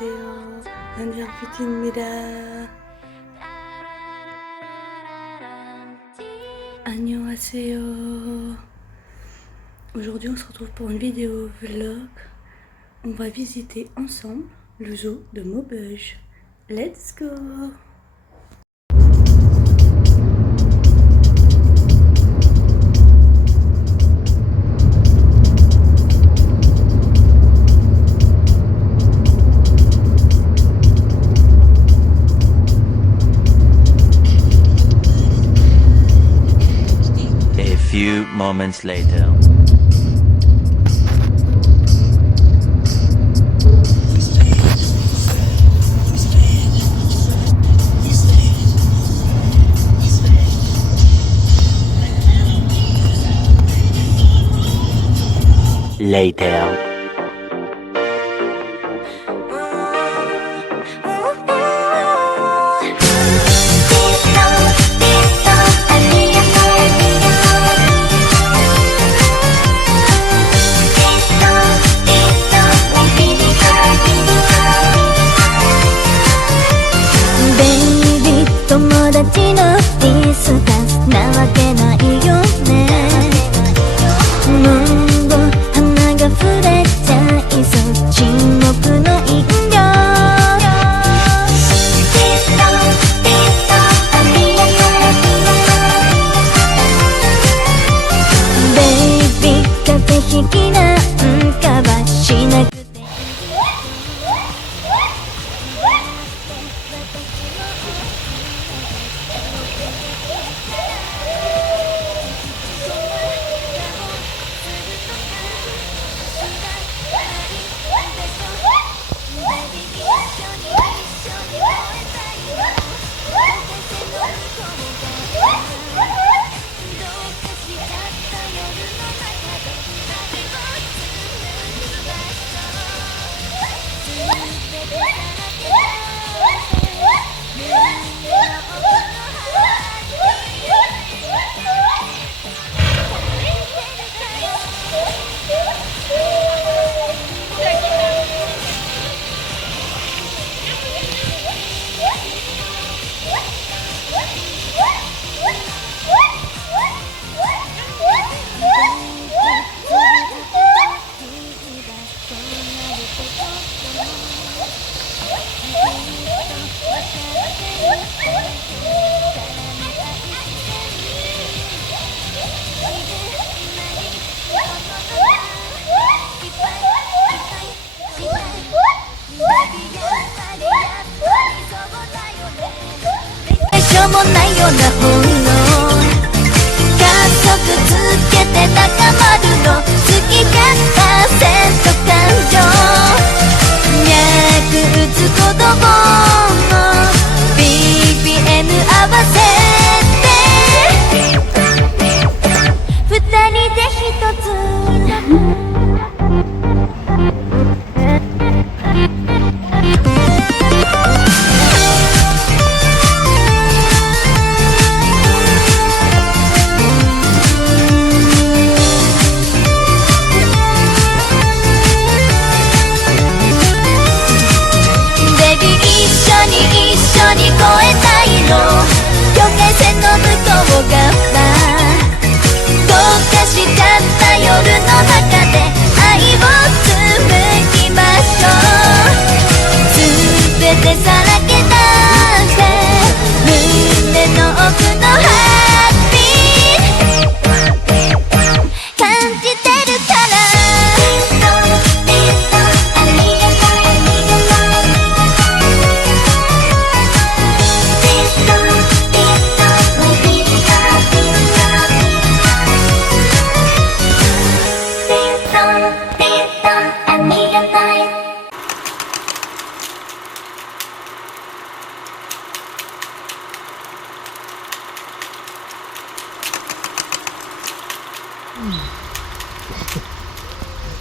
안녕하세요. 안녕피티입니다. 안녕하세요. Aujourd'hui on se retrouve pour une vidéo vlog. On va visiter ensemble le zoo de Maubeuge. Let's go! A few moments later. Later.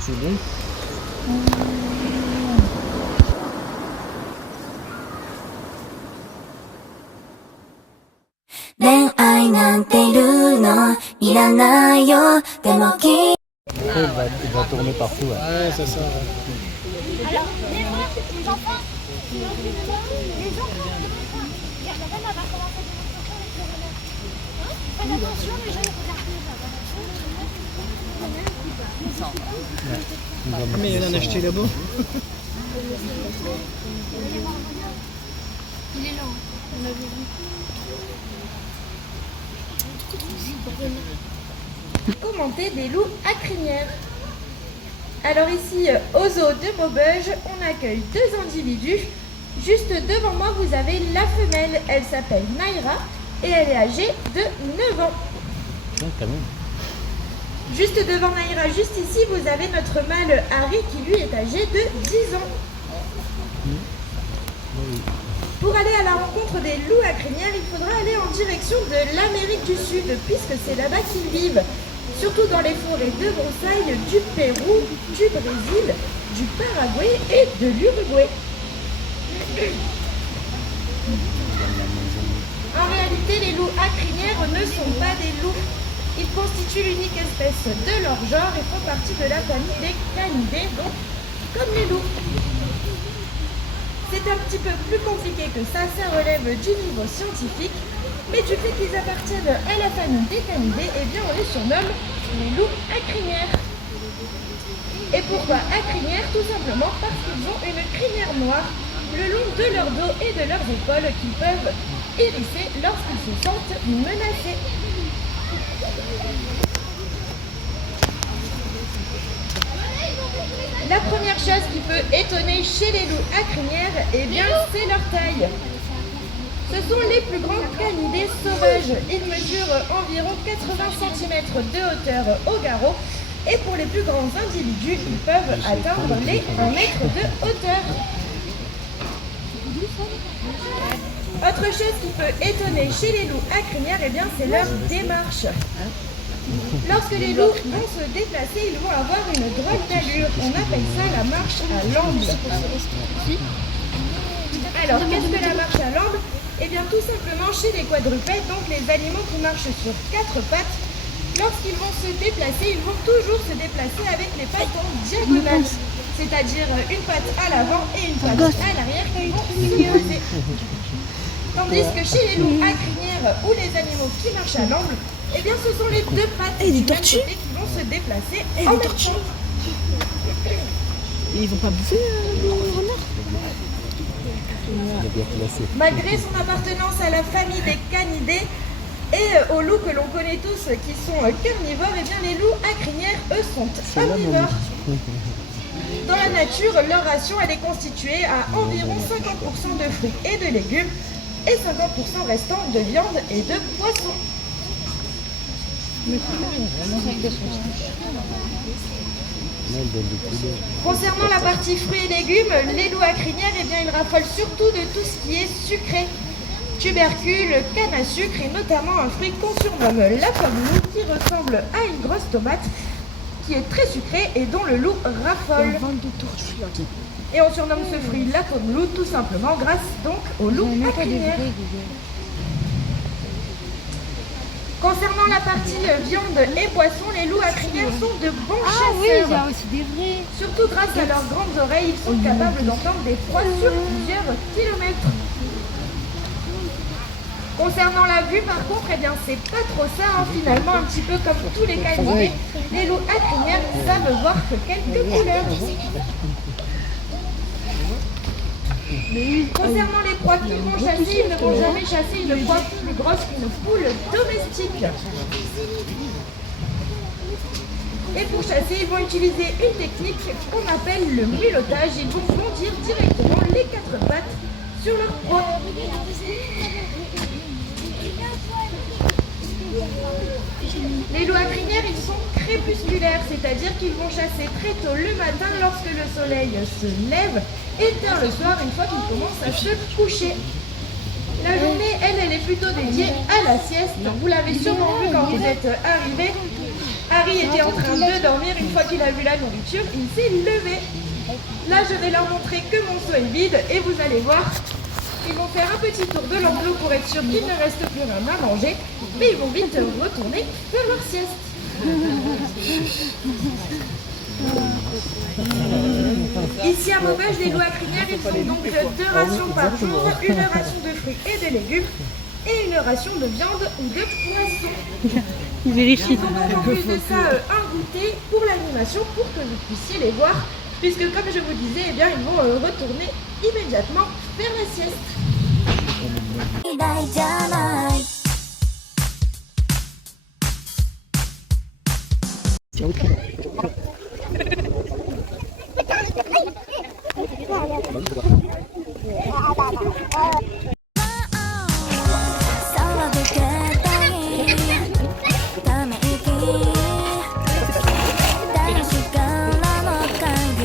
Sini. 恋愛なんていうのいらないよでも Après, il va tourner partout. Ouais, Ouais, c'est ça. Ouais. Alors, les enfants, les enfants, regarde, la dame, elle va commencer à démonstrer avec le relais. Faites attention, les jeunes, regardez. Mais il y en a acheté là-bas. Il est là, on l'a vu. Commenter des loups à crinière. Alors ici, au zoo de Maubeuge, on accueille deux individus. Juste devant moi, vous avez la femelle. Elle s'appelle Naira et elle est âgée de 9 ans. Juste devant Naira, juste ici, vous avez notre mâle Harry qui lui est âgé de 10 ans. Pour aller à la rencontre des loups à crinière, il faudra aller en direction de l'Amérique du Sud, puisque c'est là-bas qu'ils vivent. Surtout dans les forêts de broussailles du Pérou, du Brésil, du Paraguay et de l'Uruguay. En réalité, les loups à crinière ne sont pas des loups. Ils constituent l'unique espèce de leur genre et font partie de la famille des canidés, donc comme les loups. C'est un petit peu plus compliqué que ça relève du niveau scientifique, mais du fait qu'ils appartiennent à la famille des canidés, eh bien on les surnomme les loups à crinière. Et pourquoi à crinière? Tout simplement parce qu'ils ont une crinière noire le long de leur dos et de leurs épaules qu'ils peuvent hérisser lorsqu'ils se sentent menacés. La première chose qui peut étonner chez les loups à crinière, eh bien, c'est leur taille. Ce sont les plus grands canidés sauvages. Ils mesurent environ 80 cm de hauteur au garrot. Et pour les plus grands individus, ils peuvent atteindre les 1 mètre de hauteur. Autre chose qui peut étonner chez les loups à crinière, eh bien, c'est leur démarche. Lorsque les loups vont se déplacer, ils vont avoir une drôle d'allure. On appelle ça la marche à l'amble. Alors, qu'est-ce que la marche à l'amble? Eh bien, tout simplement, chez les quadrupèdes, donc les animaux qui marchent sur 4 pattes, lorsqu'ils vont se déplacer, ils vont toujours se déplacer avec les pattes en diagonale. C'est-à-dire une patte à l'avant et une patte à l'arrière qui vont s'opposer. Tandis que chez les loups à crinière ou les animaux qui marchent à l'amble, eh bien ce sont les deux pattes du même côté qui vont se déplacer en même temps. Et ils vont pas bouffer le renard? Malgré son appartenance à la famille des canidés et aux loups que l'on connaît tous qui sont carnivores, eh bien les loups à crinière, eux, sont omnivores. Dans la nature, leur ration elle est constituée à environ 50% de fruits et de légumes et 50% restant de viande et de poisson. Concernant la partie fruits et légumes, les loups à crinière, eh bien, ils raffolent surtout de tout ce qui est sucré. Tubercules, canne à sucre et notamment un fruit qu'on surnomme la pomme loup qui ressemble à une grosse tomate qui est très sucrée et dont le loup raffole. Et on surnomme ce fruit la pomme loup tout simplement grâce donc au loup à crinière. Concernant la partie viande et poisson, les loups à crinière sont de bons chasseurs. Oui, il y a aussi des vrais. Surtout grâce à leurs grandes oreilles, ils sont capables d'entendre des proies sur plusieurs kilomètres. Concernant la vue, par contre, eh bien, c'est pas trop ça, hein, finalement, un petit peu comme tous les canidés. Les loups à crinière savent voir que quelques couleurs. Concernant les proies qu'ils vont chasser, ils ne vont jamais chasser une proie plus grosse qu'une poule domestique. Et pour chasser, ils vont utiliser une technique qu'on appelle le mulotage. Ils vont bondir directement les 4 pattes sur leur proie. Les loups à crinière, ils sont crépusculaires, c'est-à-dire qu'ils vont chasser très tôt le matin lorsque le soleil se lève et tard le soir une fois qu'ils commencent à se coucher. La journée, elle est plutôt dédiée à la sieste. Vous l'avez sûrement vu quand vous êtes arrivés. Harry était en train de dormir. Une fois qu'il a vu la nourriture, il s'est levé. Là, je vais leur montrer que mon seau est vide et vous allez voir, ils vont faire un petit tour de l'enclos pour être sûr qu'il ne reste plus rien à manger, mais ils vont vite retourner faire leur sieste. Ici à Maubeuge, les loups à crinière, ils font donc 2 rations par jour, une ration de fruits et de légumes et une ration de viande ou de poisson. Il vérifie. Ils ont en plus de ça un goûter pour l'animation pour que vous puissiez les voir, puisque comme je vous disais, eh bien, ils vont retourner immédiatement faire la sieste. 偉大じゃない 騒ぐけたいため息男子からの会議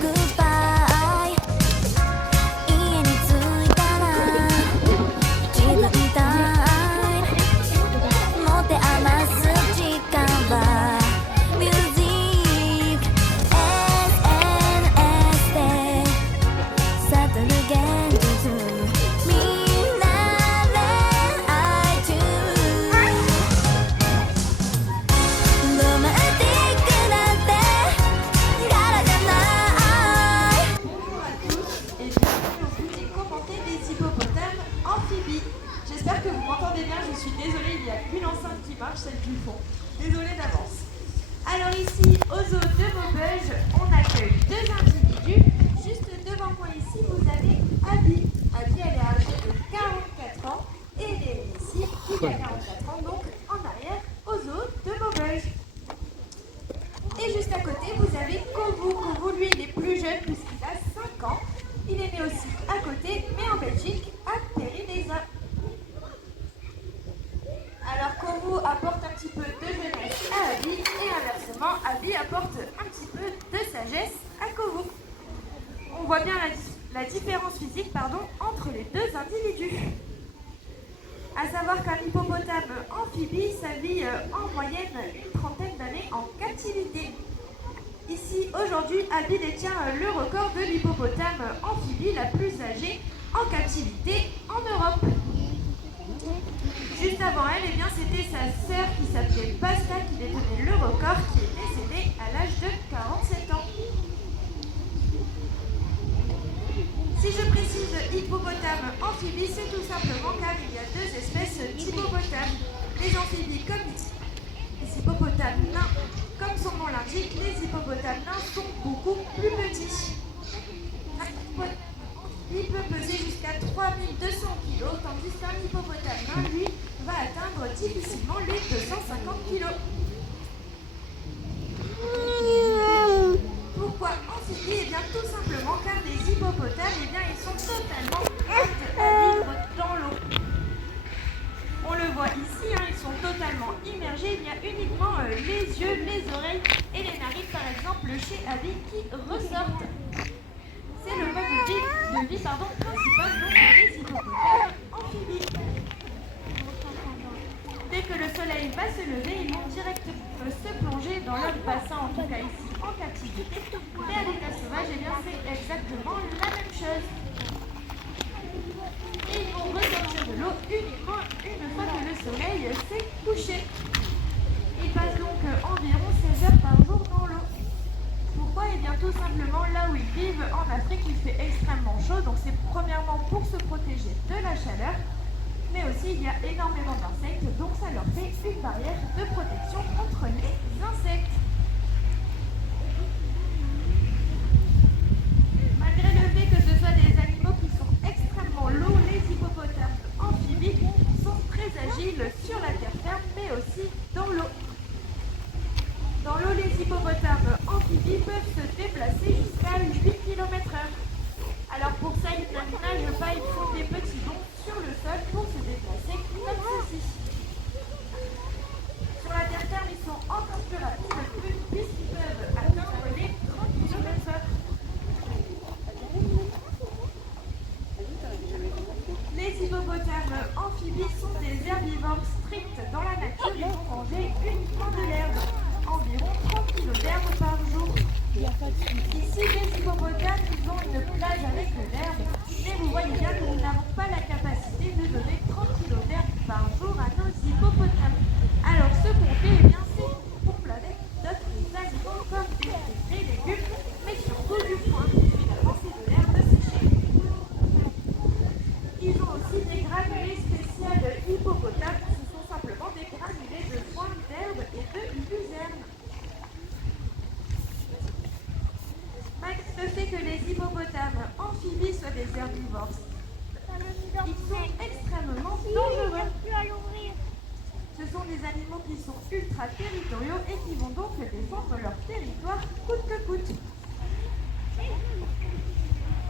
Goodbye 家に着いたら自分たい持て余す時間は Music SNS で悟る現実みんなで愛中ロマンティックなんて柄じゃない Bonjour à tous et bienvenue au goûter commenté des hippopotames amphibies. J'espère que vous m'entendez bien, je suis désolée, il y a une enceinte qui marche, celle du fond. Désolée d'avance. Alors ici, au zoo de Maubeuge, on accueille 2 individus. Juste devant moi ici, vous avez Abby. Abby, elle est âgée de 44 ans et elle est ici, qui a 44 ans, donc en arrière, au zoo de Maubeuge. Et juste à côté, vous avez Kovu. Kovu, lui, il est plus jeune puisqu'il a 5 ans. Il est né aussi à côté, mais en Belgique, à Périneza. Alors Kovu apporte un petit peu de jeunesse à Abby et inversement, Abby apporte un petit peu de sagesse à Kovu. On voit bien la différence physique entre les 2 individus. À savoir qu'un hippopotame amphibie, ça vit en moyenne une trentaine d'années en captivité. Ici, aujourd'hui, Abby détient le record de l'hippopotame amphibie la plus âgée en captivité en Europe. Juste avant elle, eh bien, c'était sa sœur qui s'appelait Basta qui détenait le record, qui est décédée à l'âge de 47 ans. Si je précise hippopotame amphibie, c'est tout simplement car il y a 2 espèces d'hippopotames. Les amphibies comme les hippopotames nains. Comme son nom l'indique, les hippopotames nains sont beaucoup plus petits. Il peut peser jusqu'à 3200 kg, tandis qu'un hippopotame nain, lui, va atteindre difficilement les 250 kg. Pourquoi amphibie? Eh bien tout simplement car les hippopotames, eh bien, ils sont totalement aptes à vivre dans l'eau. On le voit ici, hein, ils sont totalement immergés, il y a uniquement les yeux, les oreilles et les narines par exemple chez Abby qui ressortent. C'est le mode de vie principal donc des hippopotames amphibies. Dès que le soleil va se lever, ils vont directement se plonger dans leur bassin, en tout cas ici en captivité. Mais à l'état sauvage, eh bien, c'est exactement la même chose. Et ils vont ressortir de l'eau uniquement une fois que le soleil s'est couché. Ils passent donc environ 16 heures par jour dans l'eau. Pourquoi? Eh bien tout simplement là où ils vivent en Afrique, il fait extrêmement chaud, donc c'est premièrement pour se protéger de la chaleur, mais aussi il y a énormément d'insectes, donc ça leur fait une barrière de protection contre les insectes. Malgré le fait que ce soit des animaux qui sont extrêmement lourds, les hippopotames amphibies sont très agiles sur la terre ferme, mais aussi dans l'eau. Dans l'eau, les hippopotames amphibies peuvent se déplacer jusqu'à 8 km/h. Alors pour ça, ils ne nagent pas, ils font des petits bonds sur le sol pour se déplacer comme ceci. Sur la terre ferme, ils sont encore plus rapides fait que les hippopotames amphibies soient des herbivores. Ils sont extrêmement dangereux. Ce sont des animaux qui sont ultra territoriaux et qui vont donc défendre leur territoire coûte que coûte.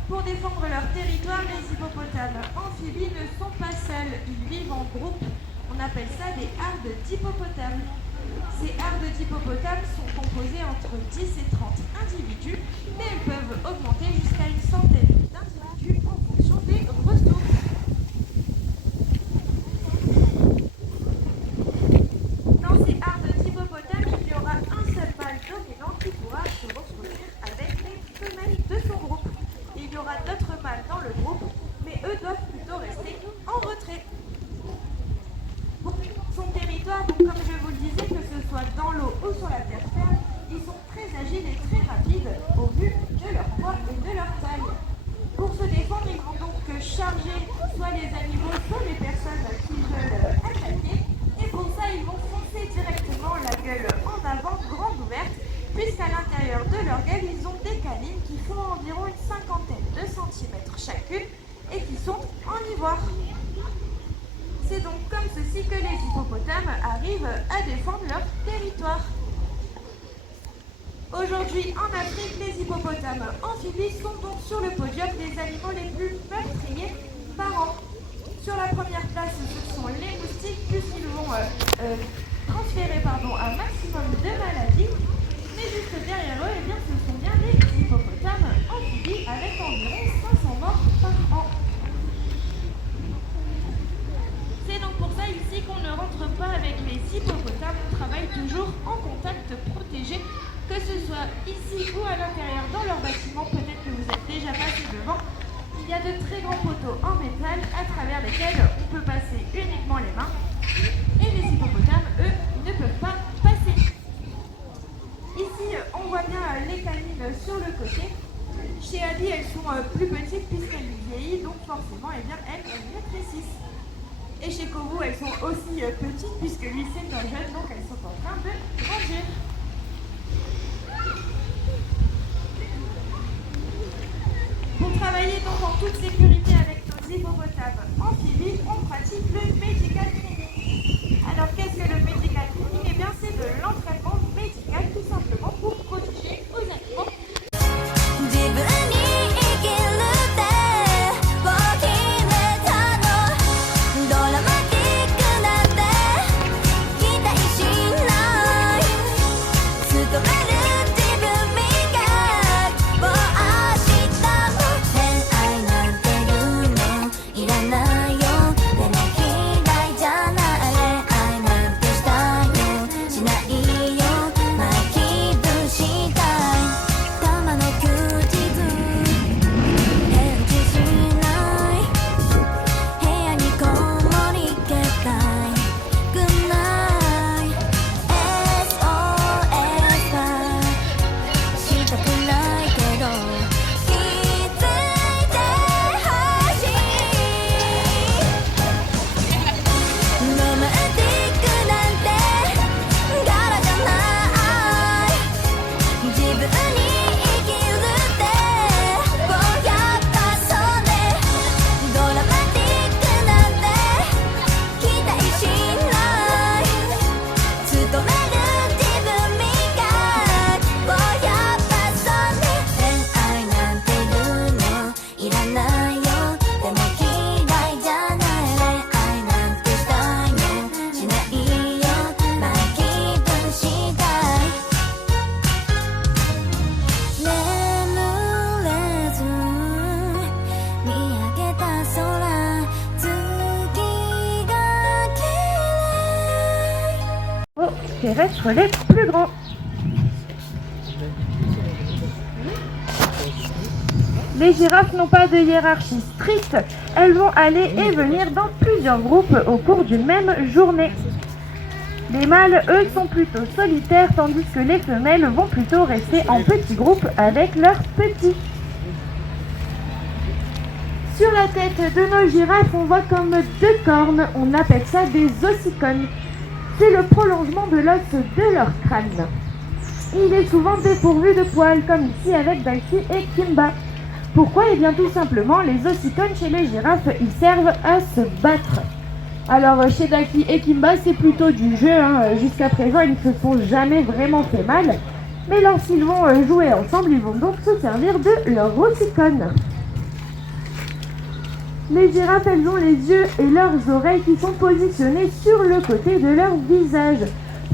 Pour défendre leur territoire, les hippopotames amphibies ne sont pas seuls, ils vivent en groupe. On appelle ça des herdes d'hippopotames. Ces herdes d'hippopotames sont composées entre 10 et 30 individus, mais elles peuvent augmenter jusqu'à une centaine d'individus en fonction des ressources. Dans ces herdes d'hippopotames, il y aura un seul mâle dominant qui pourra se reproduire avec les femelles de son groupe. Il y aura d'autres mâles dans le groupe, mais eux doivent plutôt rester en retrait. Pour son territoire, donc comme je vous le disais, que ce soit dans l'eau ou sur la terre ferme, ils sont très agiles et très rapides au vu de leur poids et de leur taille. Pour se défendre, ils vont donc charger soit les animaux, soit les personnes qui veulent attaquer. Et pour ça, ils vont foncer directement la gueule en avant, grande ouverte, puisqu'à l'intérieur de leur gueule, ils ont des canines qui font environ une cinquantaine de centimètres chacune et qui sont en ivoire. C'est donc comme ceci que les hippopotames arrivent à défendre leur territoire. Aujourd'hui, en Afrique, les hippopotames amphibies sont donc sur le podium des animaux les plus meurtriers par an. Sur la première place, ce sont les moustiques, puisqu'ils vont transférer un maximum de maladies. Mais juste derrière eux, eh bien, ce sont bien les hippopotames amphibies avec environ 500 morts par an. C'est donc pour ça ici qu'on ne rentre pas avec les hippopotames, on travaille toujours en contact protégé, que ce soit ici ou à l'intérieur dans leur bâtiment, peut-être que vous êtes déjà passé devant. Il y a de très grands poteaux en métal à travers lesquels on peut passer uniquement les mains et les hippopotames, eux, ne peuvent pas passer. Ici, on voit bien les canines sur le côté. Chez Adi, elles sont plus petites puisqu'elles vieillissent, donc forcément, eh bien, elles rétrécissent. Et chez Kovu, elles sont aussi petites puisque lui c'est un jeune, donc elles sont en train de grandir. Pour travailler donc en toute sécurité avec nos hippopotames amphibies, on pratique le medical training. Alors qu'est-ce que le medical training? Eh bien c'est de l'entraînement médical tout simplement pour protéger nos animaux. Terrestres les plus grands. Les girafes n'ont pas de hiérarchie stricte, elles vont aller et venir dans plusieurs groupes au cours d'une même journée. Les mâles, eux, sont plutôt solitaires, tandis que les femelles vont plutôt rester en petits groupes avec leurs petits. Sur la tête de nos girafes, on voit comme deux cornes, on appelle ça des ossicones. C'est le prolongement de l'os de leur crâne. il est souvent dépourvu de poils, comme ici avec Daiki et Kimba. Pourquoi? Eh bien tout simplement, les ossicones chez les girafes, ils servent à se battre. Alors chez Daiki et Kimba, c'est plutôt du jeu, jusqu'à présent ils ne se sont jamais vraiment fait mal. Mais lorsqu'ils vont jouer ensemble, ils vont donc se servir de leur ossicone. Les girafes, elles ont les yeux et leurs oreilles qui sont positionnés sur le côté de leur visage,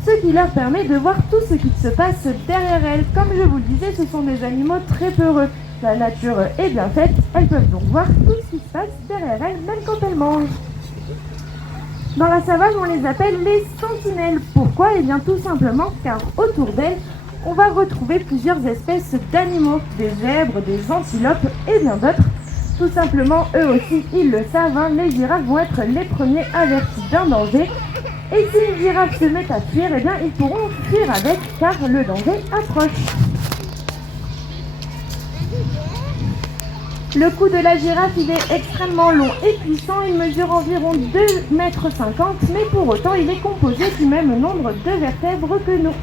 ce qui leur permet de voir tout ce qui se passe derrière elles. Comme je vous le disais, ce sont des animaux très peureux. La nature est bien faite, elles peuvent donc voir tout ce qui se passe derrière elles, même quand elles mangent. Dans la savane, on les appelle les sentinelles. Pourquoi? Eh bien tout simplement car autour d'elles, on va retrouver plusieurs espèces d'animaux, des zèbres, des antilopes et bien d'autres. Tout simplement, eux aussi, ils le savent, les girafes vont être les premiers avertis d'un danger. Et si une girafe se met à fuir, eh bien, ils pourront fuir avec, car le danger approche. Le cou de la girafe, il est extrêmement long et puissant, il mesure environ 2,50 m, mais pour autant, il est composé du même nombre de vertèbres que nous,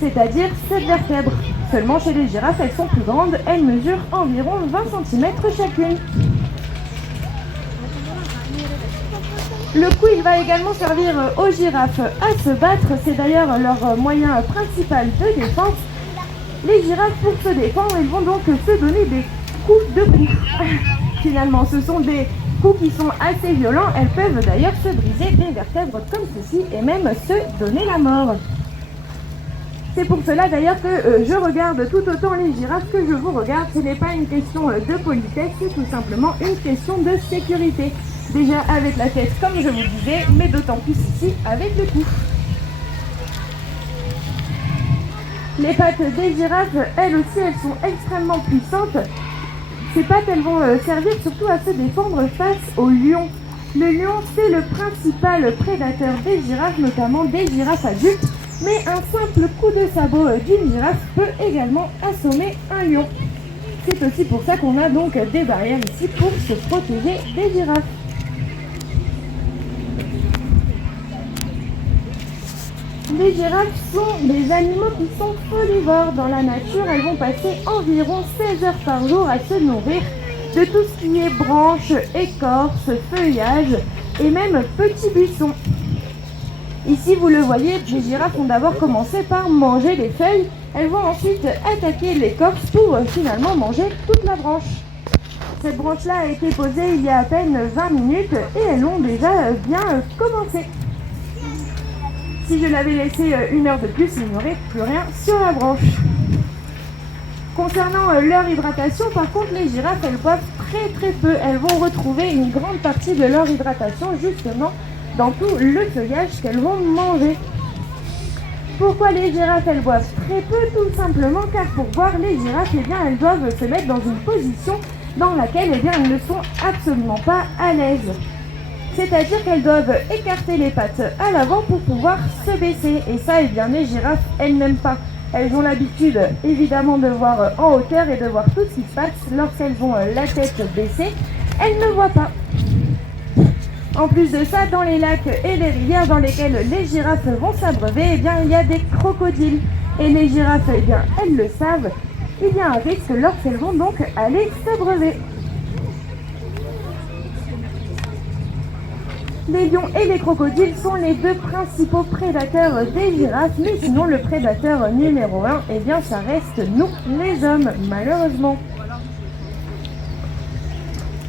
c'est-à-dire 7 vertèbres. Seulement chez les girafes, elles sont plus grandes, elles mesurent environ 20 cm chacune. Le cou, il va également servir aux girafes à se battre, c'est d'ailleurs leur moyen principal de défense. Les girafes, pour se défendre, elles vont donc se donner des coups de cou. Finalement, ce sont des coups qui sont assez violents, elles peuvent d'ailleurs se briser des vertèbres comme ceci et même se donner la mort. C'est pour cela d'ailleurs que je regarde tout autant les girafes que je vous regarde. Ce n'est pas une question de politesse, c'est tout simplement une question de sécurité. Déjà avec la tête comme je vous disais, mais d'autant plus ici avec le cou. Les pattes des girafes, elles aussi, elles sont extrêmement puissantes. Ces pattes, elles vont servir surtout à se défendre face au lion. Le lion, c'est le principal prédateur des girafes, notamment des girafes adultes. Mais un simple coup de sabot d'une girafe peut également assommer un lion. C'est aussi pour ça qu'on a donc des barrières ici pour se protéger des girafes. Les girafes sont des animaux qui sont folivores. Dans la nature, elles vont passer environ 16 heures par jour à se nourrir de tout ce qui est branches, écorces, feuillages et même petits buissons. Ici, vous le voyez, les girafes ont d'abord commencé par manger les feuilles. Elles vont ensuite attaquer l'écorce pour finalement manger toute la branche. Cette branche-là a été posée il y a à peine 20 minutes et elles ont déjà bien commencé. Si je l'avais laissé une heure de plus, il n'y aurait plus rien sur la branche. Concernant leur hydratation, par contre, les girafes, elles boivent très peu. Elles vont retrouver une grande partie de leur hydratation justement dans tout le feuillage qu'elles vont manger. Pourquoi les girafes, elles boivent très peu? Tout simplement car pour boire, les girafes, eh bien, elles doivent se mettre dans une position dans laquelle eh bien, elles ne sont absolument pas à l'aise. C'est-à-dire qu'elles doivent écarter les pattes à l'avant pour pouvoir se baisser. Et ça, eh bien, les girafes, elles n'aiment pas. Elles ont l'habitude, évidemment, de voir en hauteur et de voir tout ce qui se passe. Lorsqu'elles ont la tête baissée, elles ne voient pas. En plus de ça, dans les lacs et les rivières dans lesquelles les girafes vont s'abreuver, eh bien, il y a des crocodiles. Et les girafes, eh bien, elles le savent. Il y a un risque lorsqu'elles vont donc aller s'abreuver. Les lions et les crocodiles sont les deux principaux prédateurs des girafes, mais sinon le prédateur numéro 1, eh bien ça reste nous, les hommes, malheureusement.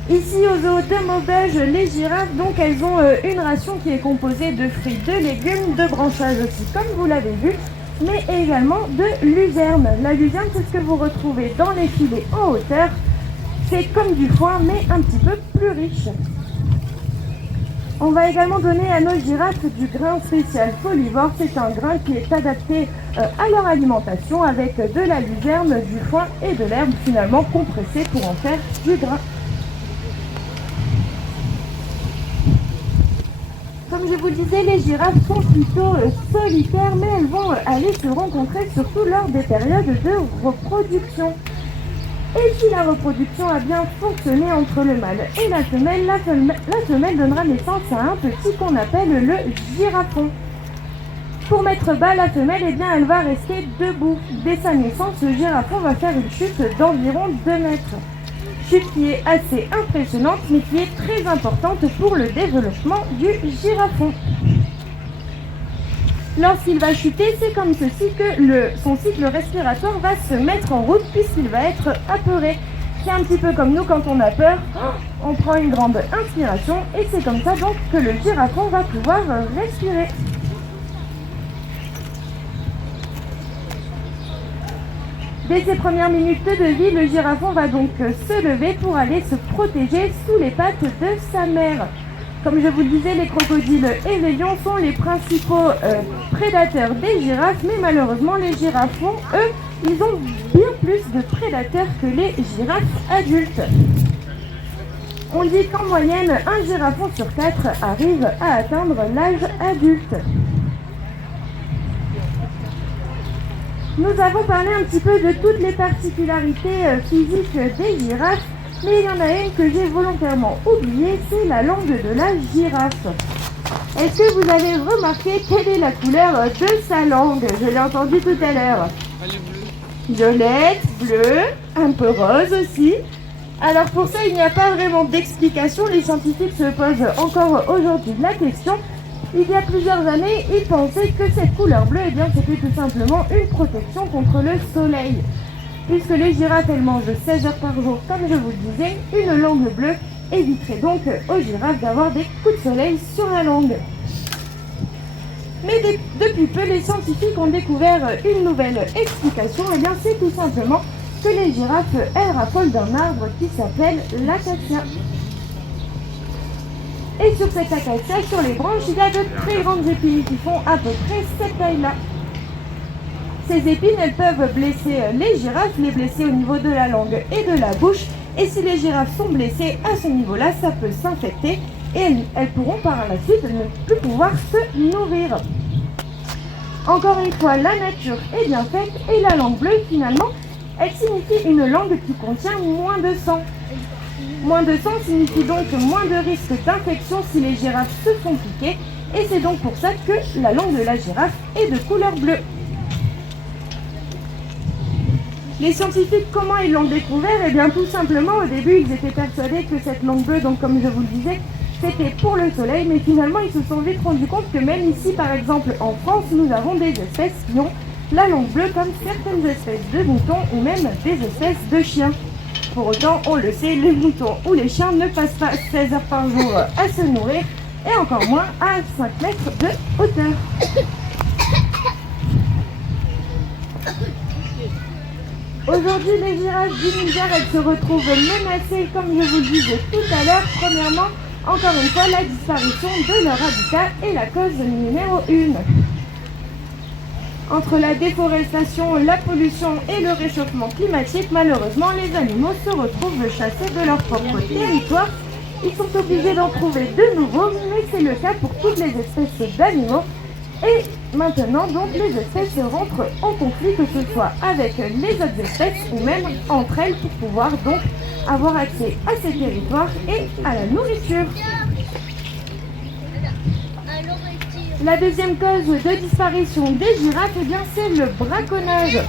Ici au zoo de Maubeuge, les girafes, donc elles ont une ration qui est composée de fruits, de légumes, de branchages aussi, comme vous l'avez vu, mais également de luzerne. La luzerne, c'est ce que vous retrouvez dans les filets en hauteur. C'est comme du foin, mais un petit peu plus riche. On va également donner à nos girafes du grain spécial folivore. C'est un grain qui est adapté à leur alimentation avec de la luzerne, du foin et de l'herbe finalement compressée pour en faire du grain. Comme je vous le disais, les girafes sont plutôt solitaires, mais elles vont aller se rencontrer surtout lors des périodes de reproduction. Et si la reproduction a bien fonctionné entre le mâle et la femelle donnera naissance à un petit qu'on appelle le girafon. Pour mettre bas la femelle, eh bien, elle va rester debout. Dès sa naissance, le girafon va faire une chute d'environ 2 mètres. Chute qui est assez impressionnante, mais qui est très importante pour le développement du girafon. Lorsqu'il va chuter, c'est comme ceci que son cycle respiratoire va se mettre en route puisqu'il va être apeuré. C'est un petit peu comme nous quand on a peur, on prend une grande inspiration et c'est comme ça donc que le girafon va pouvoir respirer. Dès ses premières minutes de vie, le girafon va donc se lever pour aller se protéger sous les pattes de sa mère. Comme je vous le disais, les crocodiles et les lions sont les principaux prédateurs des girafes, mais malheureusement les girafons, eux, ils ont bien plus de prédateurs que les girafes adultes. On dit qu'en moyenne, un girafon sur 4 arrive à atteindre l'âge adulte. Nous avons parlé un petit peu de toutes les particularités physiques des girafes, mais il y en a une que j'ai volontairement oubliée, c'est la langue de la girafe. Est-ce que vous avez remarqué quelle est la couleur de sa langue? Je l'ai entendu tout à l'heure. Elle est bleue. Violette, bleu, un peu rose aussi. Alors pour ça, il n'y a pas vraiment d'explication. Les scientifiques se posent encore aujourd'hui la question. Il y a plusieurs années, ils pensaient que cette couleur bleue, eh bien, c'était tout simplement une protection contre le soleil. Puisque les girafes, elles mangent 16 heures par jour, comme je vous le disais, une langue bleue éviterait donc aux girafes d'avoir des coups de soleil sur la langue. Mais depuis peu, les scientifiques ont découvert une nouvelle explication. Eh bien, c'est tout simplement que les girafes, elles raffolent d'un arbre qui s'appelle l'acacia. Et sur cet acacia, sur les branches, il y a de très grandes épines qui font à peu près cette taille-là. Ces épines, elles peuvent blesser les girafes, les blesser au niveau de la langue et de la bouche. Et si les girafes sont blessées à ce niveau-là, ça peut s'infecter et elles pourront par la suite ne plus pouvoir se nourrir. Encore une fois, la nature est bien faite et la langue bleue, finalement, elle signifie une langue qui contient moins de sang. Moins de sang signifie donc moins de risque d'infection si les girafes se font piquer et c'est donc pour ça que la langue de la girafe est de couleur bleue. Les scientifiques, comment ils l'ont découvert? Eh bien tout simplement, au début, ils étaient persuadés que cette langue bleue, donc comme je vous le disais, c'était pour le soleil, mais finalement, ils se sont vite rendus compte que même ici, par exemple, en France, nous avons des espèces qui ont la langue bleue, comme certaines espèces de moutons ou même des espèces de chiens. Pour autant, on le sait, les moutons ou les chiens ne passent pas 16 heures par jour à se nourrir, et encore moins à 5 mètres de hauteur. Aujourd'hui, les girafes du Niger, elles se retrouvent menacées, comme je vous le disais tout à l'heure. Premièrement, encore une fois, la disparition de leur habitat est la cause numéro 1. Entre la déforestation, la pollution et le réchauffement climatique, malheureusement, les animaux se retrouvent chassés de leur propre territoire. Ils sont obligés d'en trouver de nouveaux, mais c'est le cas pour toutes les espèces d'animaux. Et maintenant, donc, les espèces rentrent en conflit, que ce soit avec les autres espèces ou même entre elles, pour pouvoir donc avoir accès à ces territoires et à la nourriture. La deuxième cause de disparition des girafes, eh bien, c'est le braconnage.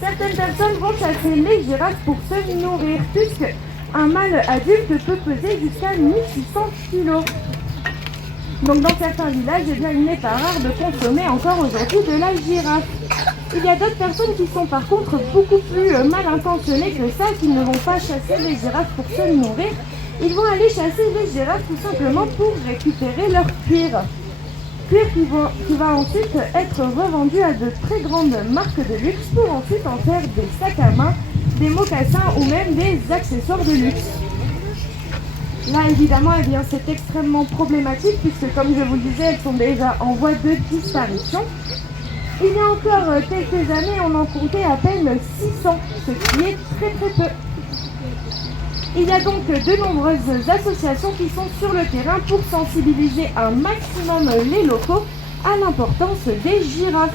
Certaines personnes vont chasser les girafes pour se nourrir, puisque un mâle adulte peut peser jusqu'à 1600 kg. Donc dans certains villages, eh bien, il n'est pas rare de consommer encore aujourd'hui de la girafe. Il y a d'autres personnes qui sont par contre beaucoup plus mal intentionnées que ça, qui ne vont pas chasser les girafes pour se nourrir. Ils vont aller chasser les girafes tout simplement pour récupérer leur cuir. Cuir qui va ensuite être revendu à de très grandes marques de luxe pour ensuite en faire des sacs à main, des mocassins ou même des accessoires de luxe. Là, évidemment, eh bien, c'est extrêmement problématique puisque, comme je vous le disais, elles sont déjà en voie de disparition. Il y a encore quelques années, on en comptait à peine 600, ce qui est très très peu. Il y a donc de nombreuses associations qui sont sur le terrain pour sensibiliser un maximum les locaux à l'importance des girafes.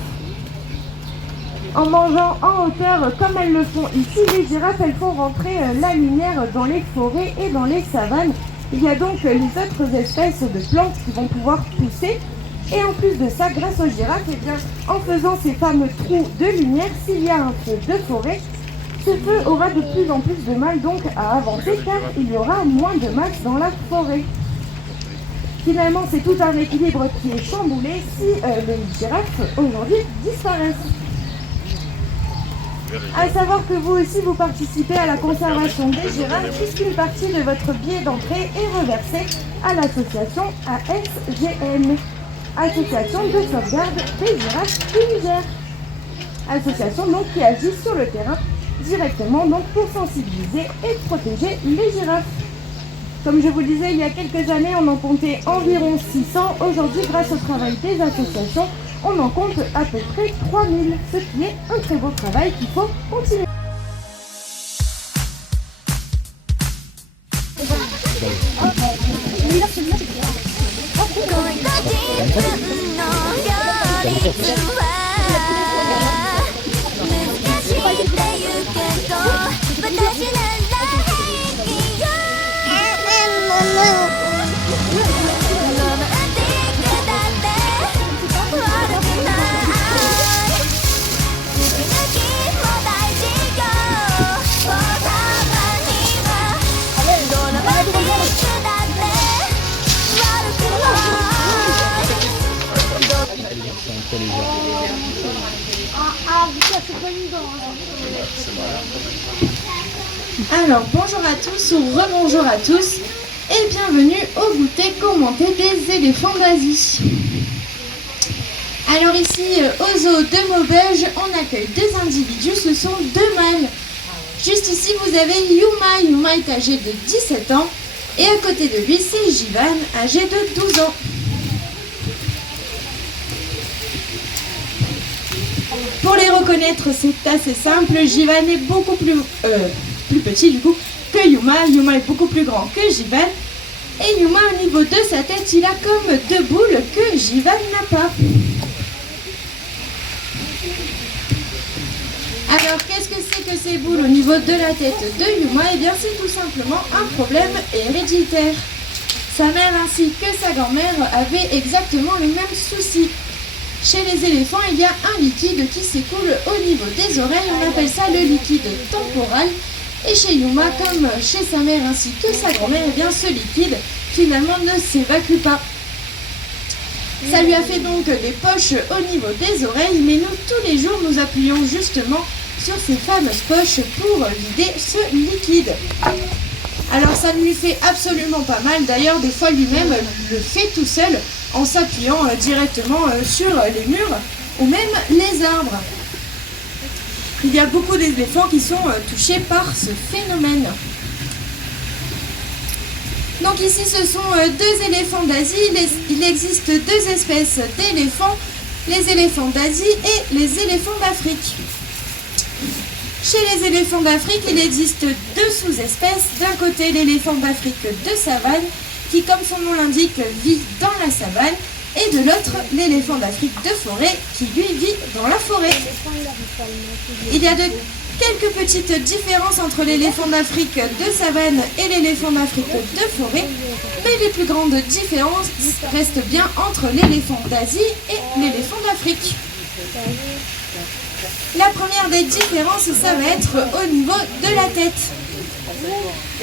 En mangeant en hauteur comme elles le font ici, les girafes, elles font rentrer la lumière dans les forêts et dans les savanes. Il y a donc les autres espèces de plantes qui vont pouvoir pousser Et en plus de ça, grâce aux girafes, eh bien, en faisant ces fameux trous de lumière, s'il y a un feu de forêt, ce feu aura de plus en plus de mal donc à avancer car il y aura moins de masse dans la forêt. Finalement, c'est tout un équilibre qui est chamboulé si les girafes aujourd'hui disparaissent. À savoir que vous aussi vous participez à la conservation des girafes puisqu'une partie de votre billet d'entrée est reversée à l'association ASGN, Association de sauvegarde des girafes du Niger. Association donc qui agit sur le terrain directement donc pour sensibiliser et protéger les girafes. Comme je vous le disais, il y a quelques années, on en comptait environ 600. Aujourd'hui, grâce au travail des associations, on en compte à peu près 3000, ce qui est un très beau travail qu'il faut continuer. Alors bonjour à tous ou rebonjour à tous et bienvenue au goûter commenté des éléphants d'Asie. Alors ici au zoo de Maubeuge, on accueille deux individus, ce sont deux mâles. Juste ici vous avez Yuma, Yuma est âgé de 17 ans et à côté de lui c'est Jivan, âgé de 12 ans. Pour les reconnaître, c'est assez simple. Jivan est beaucoup plus petit du coup que Yuma. Yuma est beaucoup plus grand que Jivan. Et Yuma, au niveau de sa tête, il a comme deux boules que Jivan n'a pas. Alors, qu'est-ce que c'est que ces boules au niveau de la tête de Yuma? Eh bien, c'est tout simplement un problème héréditaire. Sa mère ainsi que sa grand-mère avaient exactement le même souci. Chez les éléphants, il y a un liquide qui s'écoule au niveau des oreilles, on appelle ça le liquide temporal. Et chez Yuma, comme chez sa mère ainsi que sa grand-mère, eh bien ce liquide finalement ne s'évacue pas. Ça lui a fait donc des poches au niveau des oreilles, mais nous tous les jours nous appuyons justement sur ces fameuses poches pour vider ce liquide. Alors ça ne lui fait absolument pas mal, d'ailleurs des fois lui-même le fait tout seul en s'appuyant directement sur les murs ou même les arbres. Il y a beaucoup d'éléphants qui sont touchés par ce phénomène. Donc ici ce sont deux éléphants d'Asie, il existe deux espèces d'éléphants, les éléphants d'Asie et les éléphants d'Afrique. Chez les éléphants d'Afrique, il existe deux sous-espèces. D'un côté, l'éléphant d'Afrique de savane, qui, comme son nom l'indique, vit dans la savane, et de l'autre, l'éléphant d'Afrique de forêt, qui lui vit dans la forêt. Il y a quelques petites différences entre l'éléphant d'Afrique de savane et l'éléphant d'Afrique de forêt, mais les plus grandes différences restent bien entre l'éléphant d'Asie et l'éléphant d'Afrique. La première des différences, ça va être au niveau de la tête.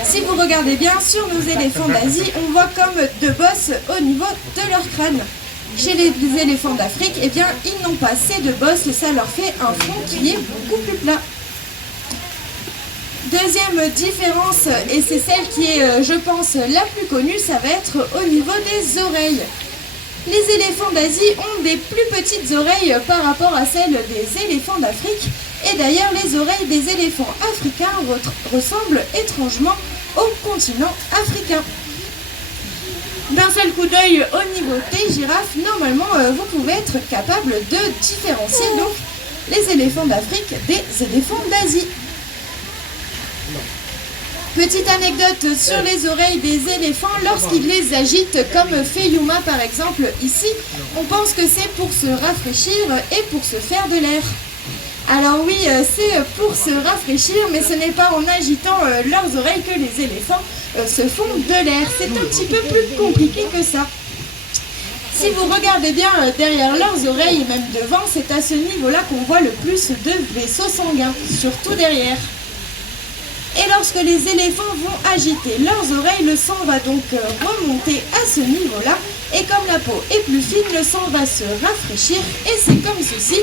Si vous regardez bien sur nos éléphants d'Asie, on voit comme deux bosses au niveau de leur crâne. Chez les éléphants d'Afrique, eh bien, ils n'ont pas ces deux bosses, ça leur fait un front qui est beaucoup plus plat. Deuxième différence, et c'est celle qui est, je pense, la plus connue, ça va être au niveau des oreilles. Les éléphants d'Asie ont des plus petites oreilles par rapport à celles des éléphants d'Afrique. Et d'ailleurs, les oreilles des éléphants africains ressemblent étrangement au continent africain. D'un seul coup d'œil au niveau des girafes, normalement, vous pouvez être capable de différencier donc les éléphants d'Afrique des éléphants d'Asie. Petite anecdote sur les oreilles des éléphants, lorsqu'ils les agitent, comme fait Yuma par exemple ici, on pense que c'est pour se rafraîchir et pour se faire de l'air. Alors oui, c'est pour se rafraîchir, mais ce n'est pas en agitant leurs oreilles que les éléphants se font de l'air. C'est un petit peu plus compliqué que ça. Si vous regardez bien derrière leurs oreilles et même devant, c'est à ce niveau-là qu'on voit le plus de vaisseaux sanguins, surtout derrière. Et lorsque les éléphants vont agiter leurs oreilles, le sang va donc remonter à ce niveau-là. Et comme la peau est plus fine, le sang va se rafraîchir. Et c'est comme ceci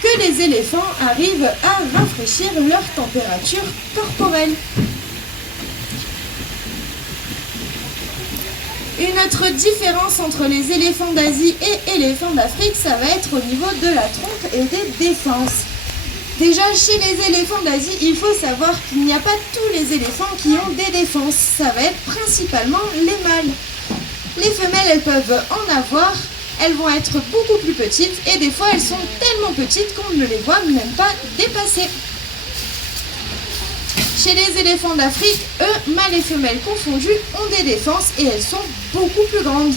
que les éléphants arrivent à rafraîchir leur température corporelle. Une autre différence entre les éléphants d'Asie et éléphants d'Afrique, ça va être au niveau de la trompe et des défenses. Déjà, chez les éléphants d'Asie, il faut savoir qu'il n'y a pas tous les éléphants qui ont des défenses. Ça va être principalement les mâles. Les femelles, elles peuvent en avoir, elles vont être beaucoup plus petites et des fois, elles sont tellement petites qu'on ne les voit même pas dépasser. Chez les éléphants d'Afrique, eux, mâles et femelles confondus, ont des défenses et elles sont beaucoup plus grandes.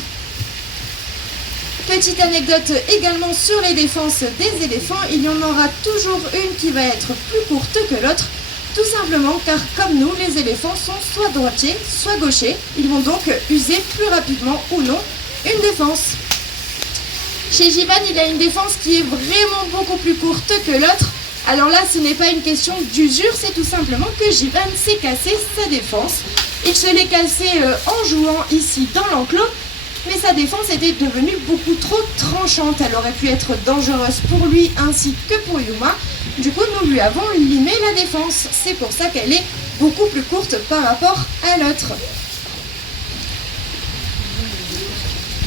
Petite anecdote également sur les défenses des éléphants, il y en aura toujours une qui va être plus courte que l'autre, tout simplement car comme nous, les éléphants sont soit droitiers, soit gauchers. Ils vont donc user plus rapidement ou non une défense. Chez Jivan, il a une défense qui est vraiment beaucoup plus courte que l'autre. Alors là, ce n'est pas une question d'usure, c'est tout simplement que Jivan s'est cassé sa défense. Il se l'est cassé en jouant ici dans l'enclos. Mais sa défense était devenue beaucoup trop tranchante. Elle aurait pu être dangereuse pour lui ainsi que pour Yuma. Du coup, nous lui avons limé la défense. C'est pour ça qu'elle est beaucoup plus courte par rapport à l'autre.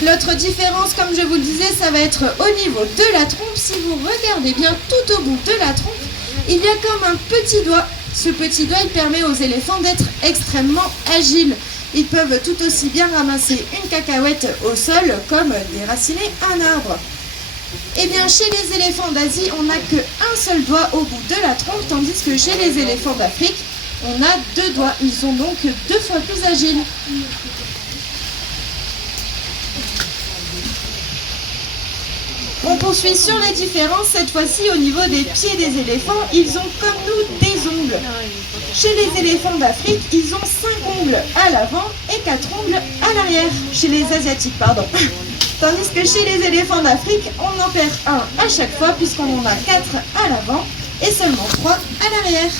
L'autre différence, comme je vous le disais, ça va être au niveau de la trompe. Si vous regardez bien tout au bout de la trompe, il y a comme un petit doigt. Ce petit doigt, il permet aux éléphants d'être extrêmement agiles. Ils peuvent tout aussi bien ramasser une cacahuète au sol comme déraciner un arbre. Et bien chez les éléphants d'Asie, on n'a qu'un seul doigt au bout de la trompe, tandis que chez les éléphants d'Afrique, on a 2 doigts. Ils sont donc 2 fois plus agiles. On poursuit sur les différences, cette fois-ci au niveau des pieds des éléphants, ils ont comme nous des ongles. Chez les éléphants d'Afrique, ils ont 5 ongles à l'avant et 4 ongles à l'arrière. Chez les Asiatiques, pardon. Tandis que chez les éléphants d'Afrique, on en perd un à chaque fois puisqu'on en a 4 à l'avant et seulement 3 à l'arrière.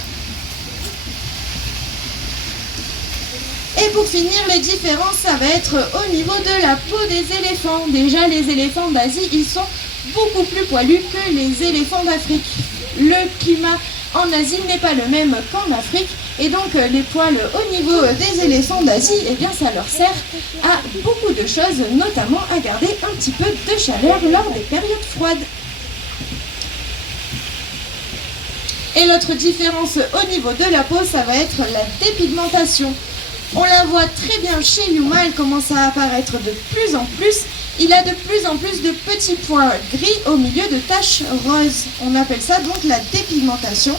Et pour finir, les différences, ça va être au niveau de la peau des éléphants. Déjà, les éléphants d'Asie, ils sont beaucoup plus poilus que les éléphants d'Afrique. Le climat en Asie n'est pas le même qu'en Afrique. Et donc, les poils au niveau des éléphants d'Asie, eh bien, ça leur sert à beaucoup de choses, notamment à garder un petit peu de chaleur lors des périodes froides. Et l'autre différence au niveau de la peau, ça va être la dépigmentation. On la voit très bien chez Yuma, elle commence à apparaître de plus en plus. Il a de plus en plus de petits points gris au milieu de taches roses. On appelle ça donc la dépigmentation.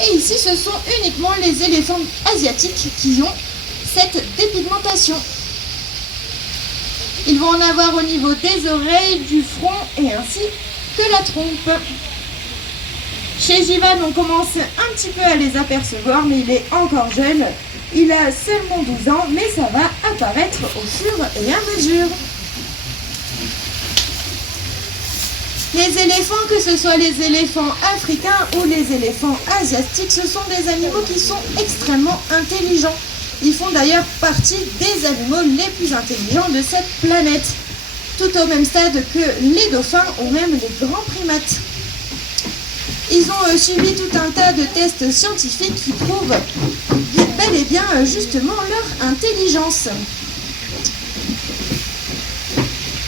Et ici, ce sont uniquement les éléphants asiatiques qui ont cette dépigmentation. Ils vont en avoir au niveau des oreilles, du front et ainsi que la trompe. Chez Jivan, on commence un petit peu à les apercevoir, mais il est encore jeune. Il a seulement 12 ans, mais ça va apparaître au fur et à mesure. Les éléphants, que ce soit les éléphants africains ou les éléphants asiatiques, ce sont des animaux qui sont extrêmement intelligents. Ils font d'ailleurs partie des animaux les plus intelligents de cette planète, tout au même stade que les dauphins ou même les grands primates. Ils ont suivi tout un tas de tests scientifiques qui prouvent bel et bien justement leur intelligence.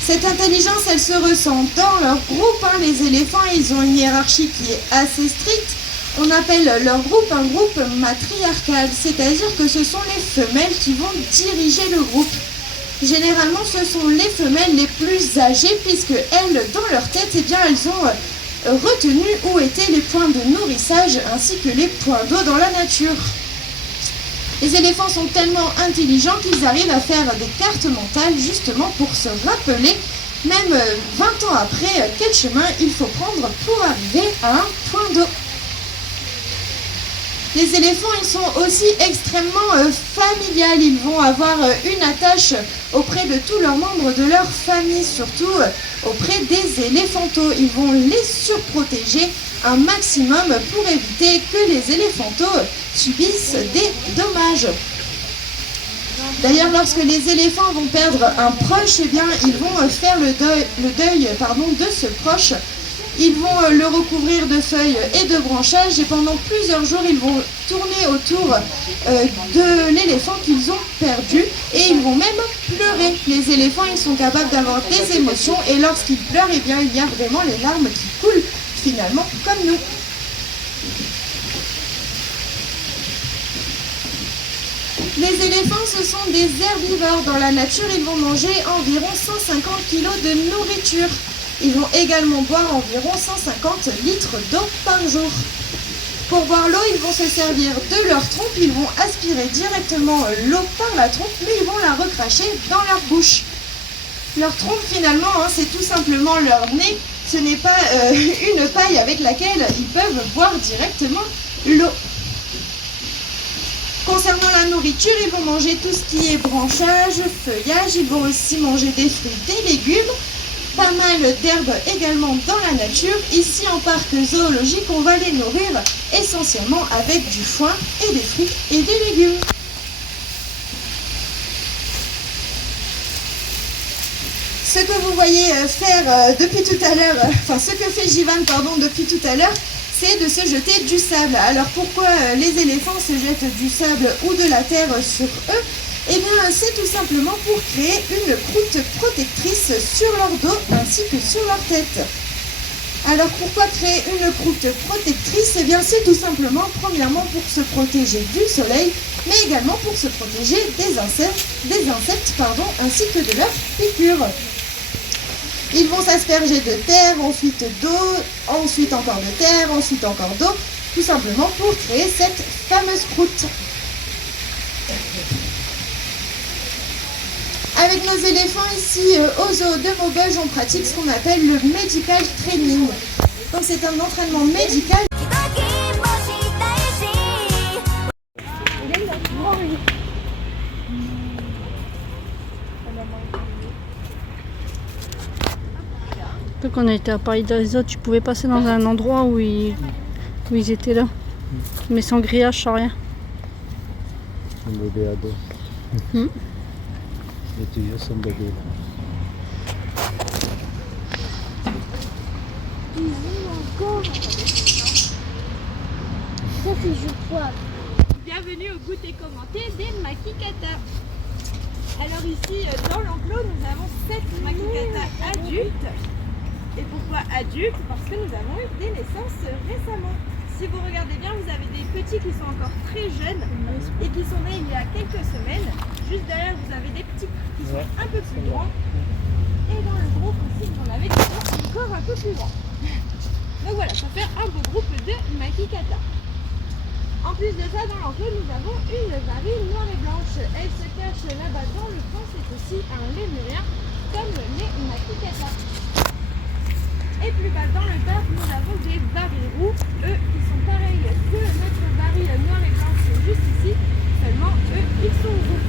Cette intelligence, elle se ressent dans leur groupe. Les éléphants, ils ont une hiérarchie qui est assez stricte. On appelle leur groupe un groupe matriarcal, c'est-à-dire que ce sont les femelles qui vont diriger le groupe. Généralement, ce sont les femelles les plus âgées, puisque elles, dans leur tête, eh bien, elles ont retenu où étaient les points de nourrissage ainsi que les points d'eau dans la nature. Les éléphants sont tellement intelligents qu'ils arrivent à faire des cartes mentales justement pour se rappeler, même 20 ans après, quel chemin il faut prendre pour arriver à un point d'eau. Les éléphants, ils sont aussi extrêmement familiales. Ils vont avoir une attache auprès de tous leurs membres de leur famille, surtout auprès des éléphantaux. Ils vont les surprotéger un maximum pour éviter que les éléphantaux subissent des dommages. D'ailleurs, lorsque les éléphants vont perdre un proche, eh bien, ils vont faire le deuil de ce proche. Ils vont le recouvrir de feuilles et de branchages et pendant plusieurs jours, ils vont tourner autour de l'éléphant qu'ils ont perdu et ils vont même pleurer. Les éléphants, ils sont capables d'avoir des émotions et lorsqu'ils pleurent, eh bien, il y a vraiment les larmes qui coulent finalement comme nous. Les éléphants, ce sont des herbivores. Dans la nature, ils vont manger environ 150 kg de nourriture. Ils vont également boire environ 150 litres d'eau par jour. Pour boire l'eau, ils vont se servir de leur trompe. Ils vont aspirer directement l'eau par la trompe, mais ils vont la recracher dans leur bouche. Leur trompe, finalement, c'est tout simplement leur nez. Ce n'est pas une paille avec laquelle ils peuvent boire directement l'eau. Concernant la nourriture, ils vont manger tout ce qui est branchage, feuillage. Ils vont aussi manger des fruits, des légumes. Pas mal d'herbes également dans la nature. Ici en parc zoologique, on va les nourrir essentiellement avec du foin et des fruits et des légumes. Ce que vous voyez faire depuis tout à l'heure, ce que fait Jivan depuis tout à l'heure, c'est de se jeter du sable. Alors pourquoi les éléphants se jettent du sable ou de la terre sur eux ? Eh bien, c'est tout simplement pour créer une croûte protectrice sur leur dos ainsi que sur leur tête. Alors, pourquoi créer une croûte protectrice ? Eh bien, c'est tout simplement, premièrement, pour se protéger du soleil, mais également pour se protéger des insectes, ainsi que de leurs piqûres. Ils vont s'asperger de terre, ensuite d'eau, ensuite encore de terre, ensuite encore d'eau, tout simplement pour créer cette fameuse croûte. Avec nos éléphants ici au zoo de Maubeuge, on pratique ce qu'on appelle le medical training. Donc c'est un entraînement médical. Donc on a été à Paris des autres, tu pouvais passer dans un endroit où ils étaient là. Mais sans grillage, sans rien. Un bébé ado. Et tu as son bébé là. Ça c'est je crois. Bienvenue au goûter commenté des Makikata. Alors ici dans l'enclos nous avons 7 Makikata adultes. Et pourquoi adultes? Parce que nous avons eu des naissances récemment. Si vous regardez bien, vous avez des petits qui sont encore très jeunes et qui sont nés il y a quelques semaines. Juste derrière, vous avez des petits qui sont un peu plus grands. Et dans le groupe aussi, vous en avez qui sont encore un peu plus grands. Donc voilà, ça fait un beau groupe de Makikata. En plus de ça, dans l'enclos, nous avons une varie noire et blanche. Elle se cache là-bas dans le fond. C'est aussi un lémurien comme les Makikata. Et plus bas dans le parc, nous avons des varies roux, eux qui sont pareils que notre varie noire et blanche juste ici, seulement eux ils sont roux.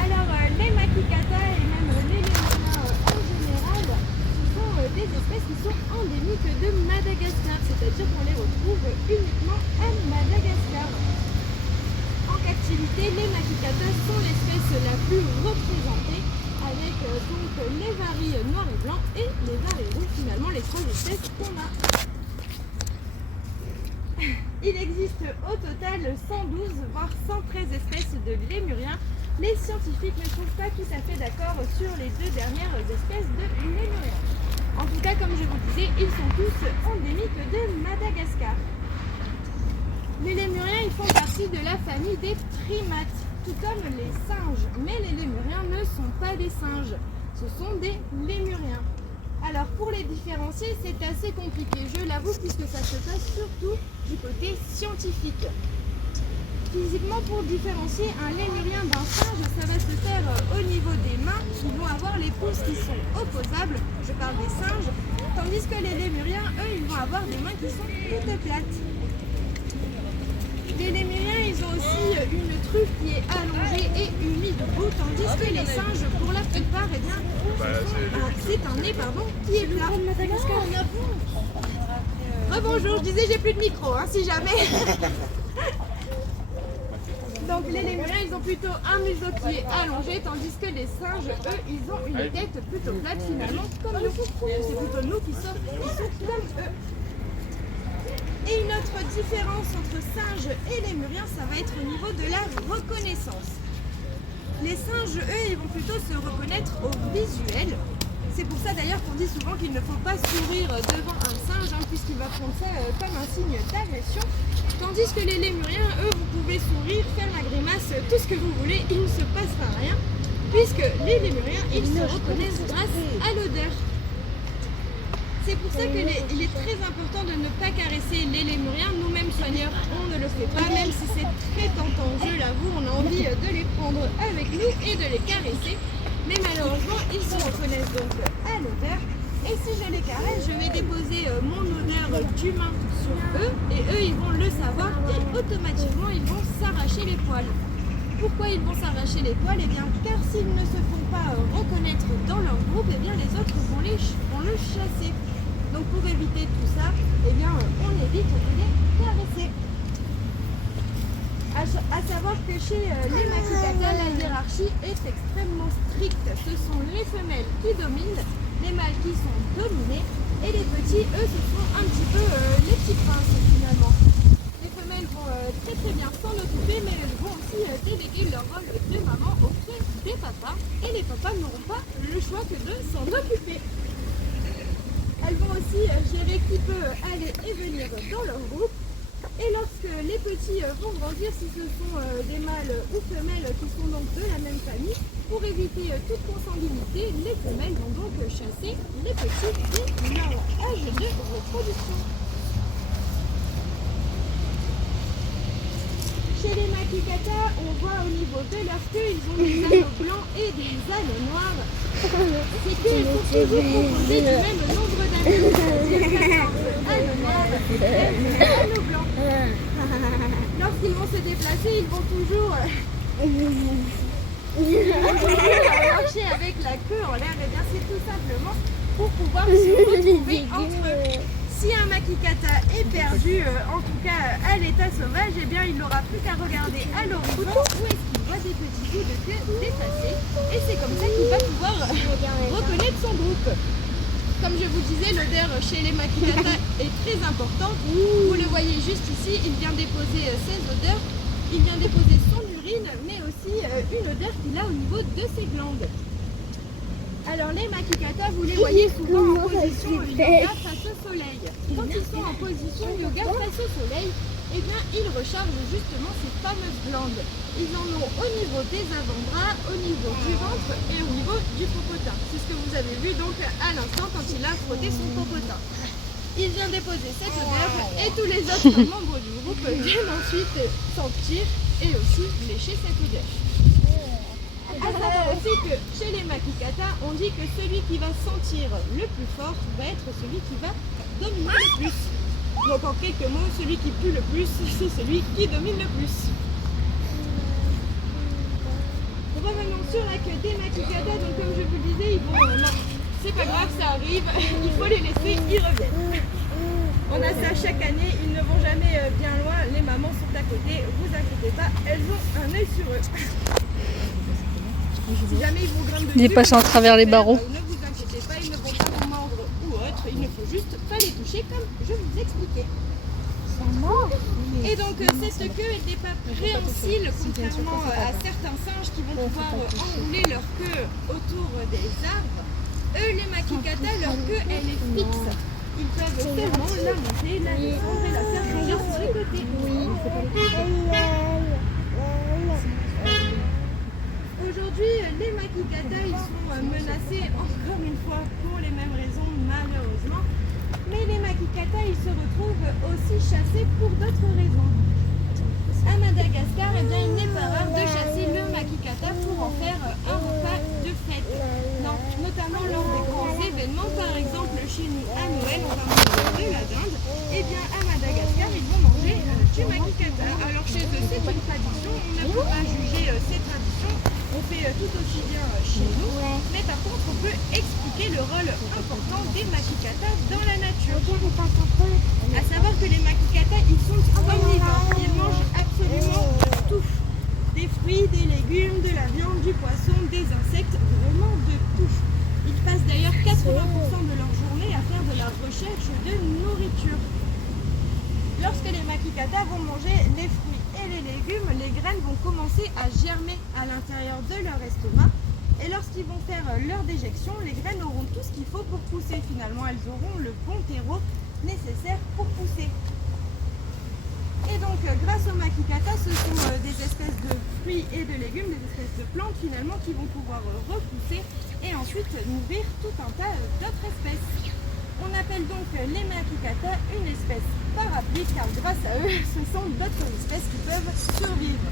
Alors les Makikata et même les lémuriens en général, ce sont des espèces qui sont endémiques de Madagascar, c'est-à-dire qu'on les retrouve uniquement à Madagascar. En captivité, les Makikata sont l'espèce la plus représentée, avec donc les varies noirs et blancs et les varies roux, finalement les 3 espèces qu'on a. Il existe au total 112 voire 113 espèces de lémuriens. Les scientifiques ne sont pas tout à fait d'accord sur les 2 dernières espèces de lémuriens. En tout cas, comme je vous disais, ils sont tous endémiques de Madagascar. Les lémuriens, ils font partie de la famille des primates, tout comme les singes, mais les lémuriens ne sont pas des singes, ce sont des lémuriens. Alors pour les différencier, c'est assez compliqué, je l'avoue, puisque ça se passe surtout du côté scientifique. Physiquement, pour différencier un lémurien d'un singe, ça va se faire au niveau des mains, qui vont avoir les pouces qui sont opposables, je parle des singes, tandis que les lémuriens, eux, ils vont avoir des mains qui sont toutes plates. Les lémuriens, ils ont aussi une truffe qui est allongée et humide au bout, tandis que les singes, pour la plupart, eh bien, c'est un nez qui est plat. Rebonjour, je disais j'ai plus de micro, hein, si jamais. Donc les lémuriens, ils ont plutôt un museau qui est allongé, tandis que les singes, eux, ils ont une tête plutôt plate finalement, comme nous. C'est plutôt nous qui sont comme eux. Et une autre différence entre singes et lémuriens, ça va être au niveau de la reconnaissance. Les singes, eux, ils vont plutôt se reconnaître au visuel. C'est pour ça d'ailleurs qu'on dit souvent qu'il ne faut pas sourire devant un singe, hein, puisqu'il va prendre ça comme un signe d'agression. Tandis que les lémuriens, eux, vous pouvez sourire, faire la grimace, tout ce que vous voulez, il ne se passera rien, puisque les lémuriens, ils se reconnaissent grâce à l'odeur. C'est pour ça qu'il est très important de ne pas caresser les lémuriens. Nous-mêmes soigneurs, on ne le fait pas, même si c'est très tentant, je l'avoue, on a envie de les prendre avec nous et de les caresser. Mais malheureusement, ils se reconnaissent donc à l'odeur. Et si je les caresse, je vais déposer mon odeur d'humain sur eux et eux, ils vont le savoir et automatiquement, ils vont s'arracher les poils. Pourquoi ils vont s'arracher les poils? Eh bien, car s'ils ne se font pas reconnaître dans leur groupe, eh bien, les autres vont le chasser. Donc, pour éviter tout ça, eh bien, on évite de les caresser. À savoir que chez les makikata, la hiérarchie est extrêmement stricte. Ce sont les femelles qui dominent, les mâles qui sont dominés, et les petits, eux, ce sont un petit peu les petits princes finalement. Les femelles vont très bien s'en occuper, mais elles vont aussi déléguer leur rôle de maman auprès des papas, et les papas n'auront pas le choix que de s'en occuper. Elles vont aussi gérer qui peut aller et venir dans leur groupe. Et lorsque les petits vont grandir, si ce sont des mâles ou femelles qui sont donc de la même famille, pour éviter toute consanguinité, les femelles vont donc chasser les petits dès leur âge de reproduction. Chez les makikata, on voit au niveau de leur queue, ils ont des anneaux blancs et des anneaux noirs. Ces queues sont toujours composées du même nombre d'anneaux, c'est-à-dire 14 anneaux noirs et 13 anneaux blancs. Lorsqu'ils vont se déplacer, ils vont toujours marcher avec la queue en l'air. Et bien c'est tout simplement pour pouvoir se retrouver entre eux. Si un makikata est perdu, en tout cas à l'état sauvage, eh bien il n'aura plus qu'à regarder à l'horizon où est-ce qu'il voit des petits bouts de queue déplacés. Et c'est comme ça qu'il va pouvoir reconnaître son groupe. Comme je vous disais, l'odeur chez les makikata est très importante. Vous le voyez juste ici, il vient déposer ses odeurs, il vient déposer son urine, mais aussi une odeur qu'il a au niveau de ses glandes. Alors les makikata, vous les voyez souvent en position yoga face au soleil. Quand ils sont en position yoga face au soleil, eh bien ils rechargent justement ces fameuses glandes. Ils en ont au niveau des avant-bras, au niveau du ventre et au niveau du popotin. C'est ce que vous avez vu donc à l'instant quand il a frotté son popotin. Il vient déposer cette odeur et tous les autres membres du groupe viennent ensuite sentir et aussi lécher cette odeur. À savoir aussi que chez les makikata, on dit que celui qui va sentir le plus fort va être celui qui va dominer le plus. Donc en quelques mots, celui qui pue le plus, c'est celui qui domine le plus. Revenons sur la queue des makikata, donc comme je vous le disais, ils vont... non, c'est pas grave, ça arrive, il faut les laisser, ils reviennent. On a ça chaque année, ils ne vont jamais bien loin, les mamans sont à côté, vous inquiétez pas, elles ont un œil sur eux. Si jamais ils vous grimpent dessus, Il est passé à travers les barreaux. Ne vous inquiétez pas, ils ne vont pas vous mordre ou autre, il ne faut juste pas les toucher comme je vous expliquais. Et donc cette queue n'est pas préhensile, contrairement à certains singes qui vont pouvoir enrouler leur queue autour des arbres. Eux, les makikata, leur queue elle est fixe. Ils peuvent seulement la monter, la descendre et la faire bouger sur les côtés. Aujourd'hui, les makikata ils sont menacés encore une fois pour les mêmes raisons malheureusement. Mais les makikata ils se retrouvent aussi chassés pour d'autres raisons. À Madagascar, eh bien, il n'est pas rare de chasser le makikata pour en faire un repas de fête. Donc, notamment lors des grands événements, par exemple chez nous à Noël, on va manger de la dinde. Et bien à Madagascar, ils vont manger du makikata. Alors pas juger ces traditions, on fait tout aussi bien chez nous, mais par contre on peut expliquer le rôle important des makikata dans la nature. À savoir que les makikata, ils sont omnivores, ils mangent absolument tout. Des fruits, des légumes, de la viande, du poisson, des insectes, vraiment de tout. Ils passent d'ailleurs 80% de leur journée à faire de la recherche de nourriture. Lorsque les makikata vont manger les fruits et les légumes, les graines vont commencer à germer à l'intérieur de leur estomac. Et lorsqu'ils vont faire leur déjection, les graines auront tout ce qu'il faut pour pousser. Finalement, elles auront le bon terreau nécessaire pour pousser. Et donc, grâce aux makikata, ce sont des espèces de fruits et de légumes, des espèces de plantes finalement qui vont pouvoir repousser et ensuite nourrir tout un tas d'autres espèces. On appelle donc les makikata une espèce parapluie car grâce à eux, ce sont d'autres espèces qui peuvent survivre.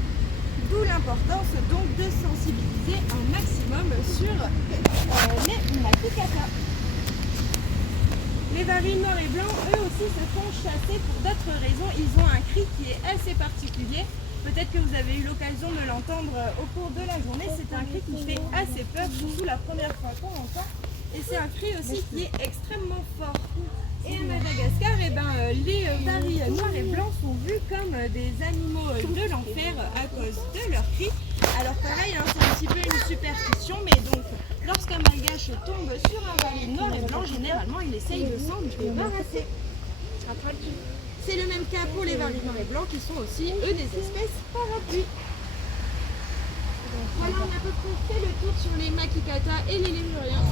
D'où l'importance donc de sensibiliser un maximum sur les makikata. Les varis noirs et blancs, eux aussi, se font chasser pour d'autres raisons. Ils ont un cri qui est assez particulier. Peut-être que vous avez eu l'occasion de l'entendre au cours de la journée. C'est un cri qui fait assez peur, surtout la première fois qu'on l'entend. Et c'est un cri aussi qui est extrêmement fort. Et à Madagascar, les varis noirs et blancs sont vus comme des animaux de l'enfer à cause de leur cri. Alors pareil, c'est un petit peu une superstition, mais donc lorsqu'un malgache tombe sur un vari noir et blanc, généralement il essaye de s'en débarrasser. C'est le même cas pour les varis noirs et blancs qui sont aussi, eux, des espèces parapluies. Voilà, on a à peu près fait le tour sur les makikata et les lémuriens.